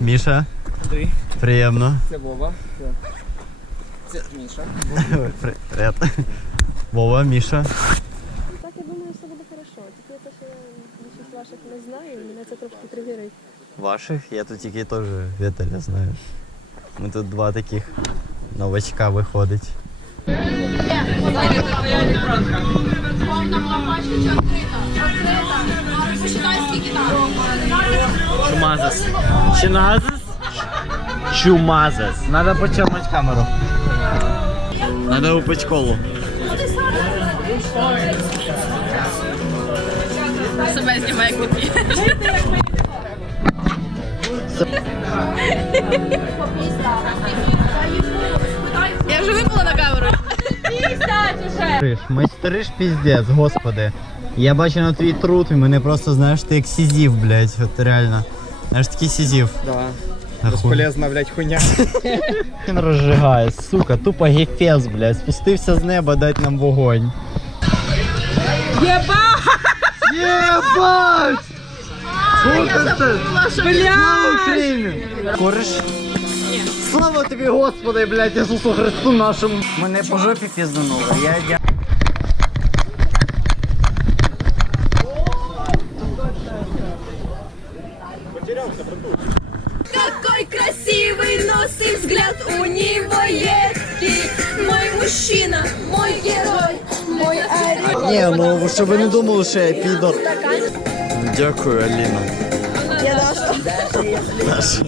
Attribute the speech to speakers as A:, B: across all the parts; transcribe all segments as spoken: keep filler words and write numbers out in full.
A: Міша.
B: Ти.
A: Приємно.
B: Це Вова. Це Міша.
A: Привіт. Вова, Міша.
C: Так, я думаю, все буде хорошо. Тільки те, що я більшість ваших не знаю, мене це трошки тригерить.
A: Ваших? Я тут тільки теж Віталя, знаєш. Ми тут два таких новачка виходить. Чумазес. Чиназес? Чумазес. Надо почерпать камеру. Надо упать колу.
C: Себе знімає, як ти п'єш. Я вже випала на камеру.
A: Майстериш піздець, господи. Я бачу на твій труд, і мене просто, знаєш, ти як сізів, блядь, от реально. Знаєш, такий сізів.
B: Да. Безполезна, блядь, хуйня.
A: Він розжигає, сука, тупо гефес, блядь, спустився з неба дать нам вогонь.
C: Єбать!
A: Єбать!
C: Я забула, що
A: Слава Україні! Кориш? Ні. Слава тобі, Господи, блядь, Ісусу Христу нашому! Мене по жопі піздануло, я... я...
D: Какой красивый нос и взгляд у него есть. Мой мужчина, мой герой, мой орел.
A: Ні, ну щоб ви не думали, що я підор. Дякую, Аліна.
D: Я Даша.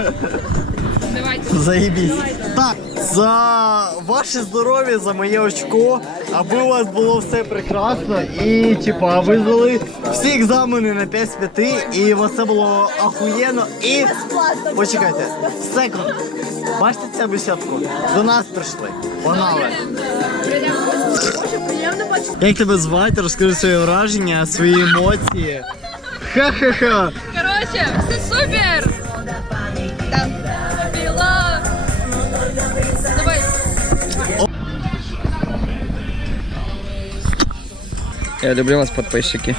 A: Заєбісь. Так, за ваше здоров'я, за моє очко, аби у вас було все прекрасно і, типа, ви здали всі екзамени на п'ять з п'яти, і все було ахуєнно, і... Почекайте, секунд. Бачите цю бесідку? До нас прийшли. Погнали. Як тебе звати? Розкажи свої враження, свої емоції. Ха-ха-ха.
C: Короче, все супер! Там пила. Давай.
B: Я люблю вас, подписчики.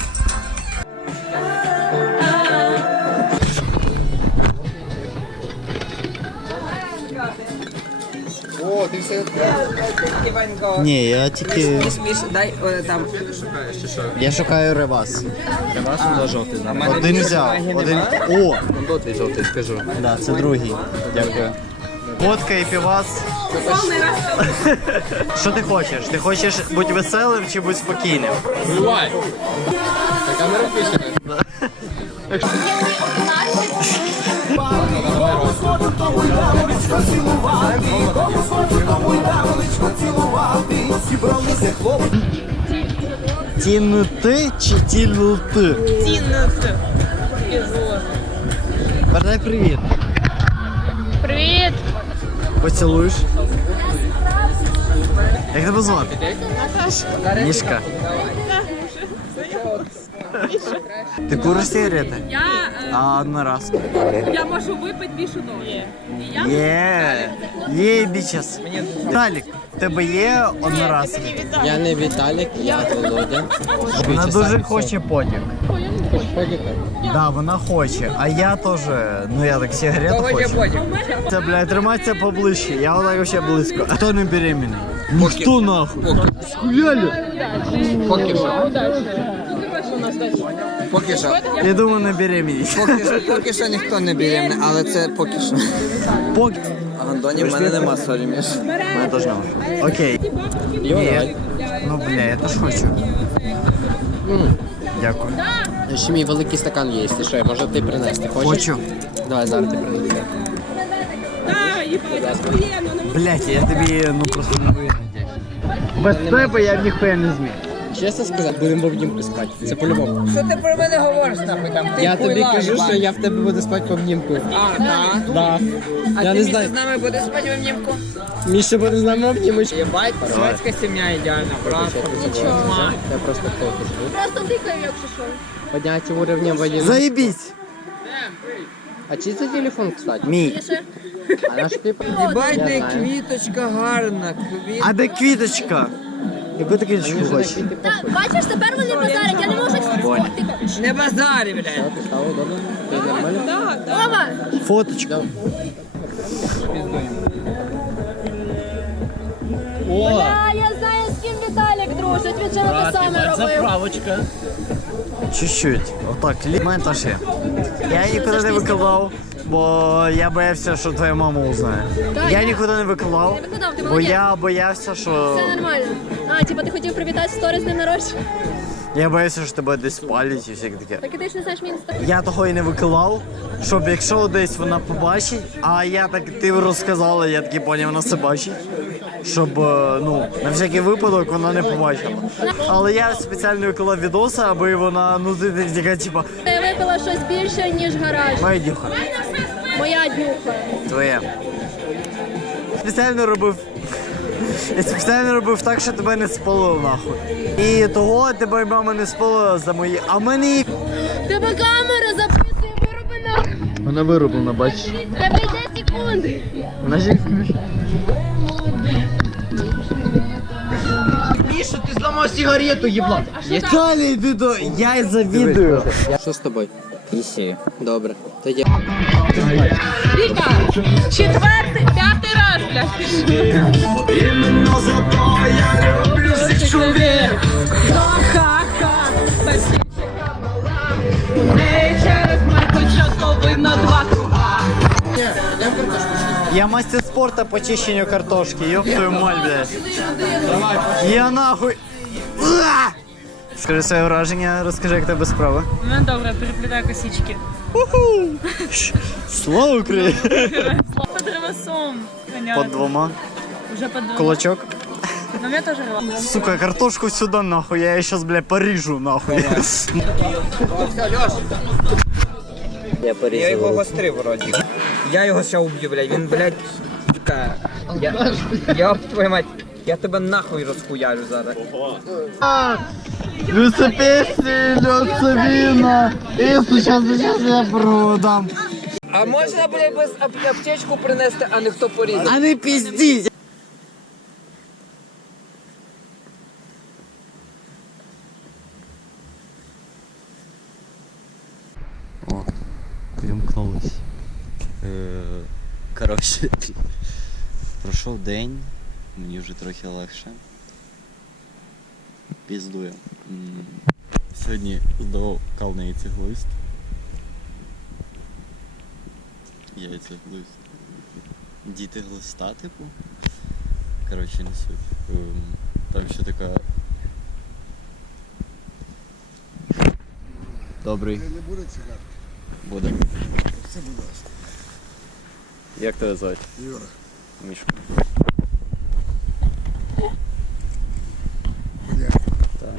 B: О, ти все Іванько.
A: Ні, я тільки...
B: Дай там.
A: Я шукаю ревас.
B: Ревас на жовтий.
A: Один взяв, один... О!
B: До твій жовтий, скажу.
A: Да, це другий. Дякую. Водка і півас. Що ти хочеш? Ти хочеш бути веселим чи бути спокійним?
B: Бувай. Та камера пише.
A: Тінути чи тінути?
C: Тінути.
A: Передай привіт.
C: Привіт!
A: Поцілуєш? Як тебе звати?
C: Наташа.
A: Мішка. Ти куриш сигарети?
C: Я,
A: А одноразку.
C: я можу випити більше дозу.
A: Є. Є бічес. Віталік, в тебе є одноразки?
B: Я не Віталік, я Володя.
A: Вона дуже хоче потік.
B: Хочеш подіка?
A: Да, вона хоче, а я теж, ну я так сигарету хочу. Це, блядь, тримайся поближче, я отак вообще близько. Хто не беременний? Ніхто нахуй. Скуляли?
B: Поки що. Поки що.
A: Я думаю, не беременний.
B: Поки що, поки що ніхто не беременний, але це поки що.
A: Поки.
B: А Антоні, в мене нема сорі, Міш.
A: Мене теж нема. Окей. Ні. Ну, бля, я теж хочу. Дякую.
E: Ще мій великий стакан є, якщо що, може ти принести, хочеш?
A: Хочу.
E: Давай, зараз ти принеси.
A: Блять, я тобі, ну просто не винен. Без тебе я б ніхуя не зміг.
E: Чесно сказати, будемо в обнімку спати. Це по-любому.
B: Що ти про мене говориш нахуй там? Ти
E: Я тобі
B: хуйла,
E: кажу,
B: їбать.
E: що я в тебе буду спати по обнімку.
B: А, так?
E: Да.
B: А
E: Я
B: ти
E: не
B: Міша
E: знаю.
B: з нами будеш спати в обнімку?
E: Міша буде з нами обнімочку.
B: Єбать, шведська сім'я ідеальна, просто.
C: Нічого.
E: Я просто фокус був.
C: Просто дихаю, якщо що.
E: Подняти уровнем в один.
A: Заєбісь.
E: А чий це телефон, кстати?
A: Мій.
E: А наш ти...
B: Єбать,
E: Я
B: де
E: знаю.
B: квіточка гарна. Квіт...
A: А де квіточка? Яку ти книжку хочеш?
D: Так, бачиш, тепер вони базарять, я не можу їх
B: Не базарі, блядь.
E: Стало добре? Ти нормально?
D: Вова!
A: Фоточку.
D: Бля, я знаю, з ким Віталік дружить, він вчора те саме робив.
E: Заправочка.
A: Чуть-чуть. Отак, лі. У мене теж є. Я нікуди не викладав, бо я боявся, що твоя мама узнає.
D: Так,
A: Я
D: я-
A: нікуди не викладав,
D: Не викладав, ти
A: бо
D: молодець.
A: я боявся, що...
D: Все нормально. А, типа ти хотів привітати сторі з днем народження?
A: Я боявся, що тебе десь палять і всяке таке.
D: Так і ти ж не знаєш мій інстаграм.
A: Я того і не виклав, щоб якщо десь вона побачить, а я так, ти розказала, я такий поняв, вона це бачить, щоб, е, ну, на всякий випадок вона не побачила. Але я спеціально виклав відоси, аби вона, ну, ти ти така, типа,
D: Я випила щось більше, ніж гараж.
A: моя дюха,
D: Моя днюха.
A: твоя. Спеціально робив, я спеціально робив так, що тебе не спалило нахуй. І того тебе мама не спалила за мої, а мені...
D: Тебе камера записує, вироблена.
A: Вона вироблена, бачиш.
D: Тебе йде секунди.
A: Вона ж
B: Міша, ти зламав сигарету, їблан.
A: Віталій, йди до... Я й завідую.
E: Що з тобою? Пісію. Добре. То я...
F: Віка, четвертий, п'ятий раз, блядь.
A: Іменно за то я люблю всіх чоловік.
F: Ха-ха, басічка мала. У неї через майку чітко видно два круга.
A: Я мастер спорту по чищенню картошки, ёб твою мать, блядь. Я нахуй... Уа! Скажи своє враження, розкажи, як тебе справа.
F: Ну добре, переплітаю косички.
A: Уху! Слава Україні!
F: Под древосом.
A: Под двома.
F: Уже под двумя.
A: Кулачок.
F: Но у меня тоже рвало.
A: Сука, картошку сюда нахуй, я ее сейчас, блядь, порежу нахуй.
E: Я
B: Я його
E: порізав.
B: гострив вроді. Я його ще уб'ю, блядь. Він, блядь, сука. Я, я твою мать, я тебе нахуй розхуярю зараз.
A: Люцепесси, люцевина. И сейчас, сейчас я продам.
B: А можна, блядь, без ап- аптечку принести, а не хто порізав?
A: А не пиздить. О, примкнулись.
G: Коротше, пройшов день, мені вже трохи легше. Піздує. М, Сьогодні здавав калниці глист. Яйця глист. Діти глиста, типу. Коротше, не суть. Ем, Там ще така. Добрий. Не буде цигарки? Буде. Це буде. Як тебе звати? Юра. Мішка.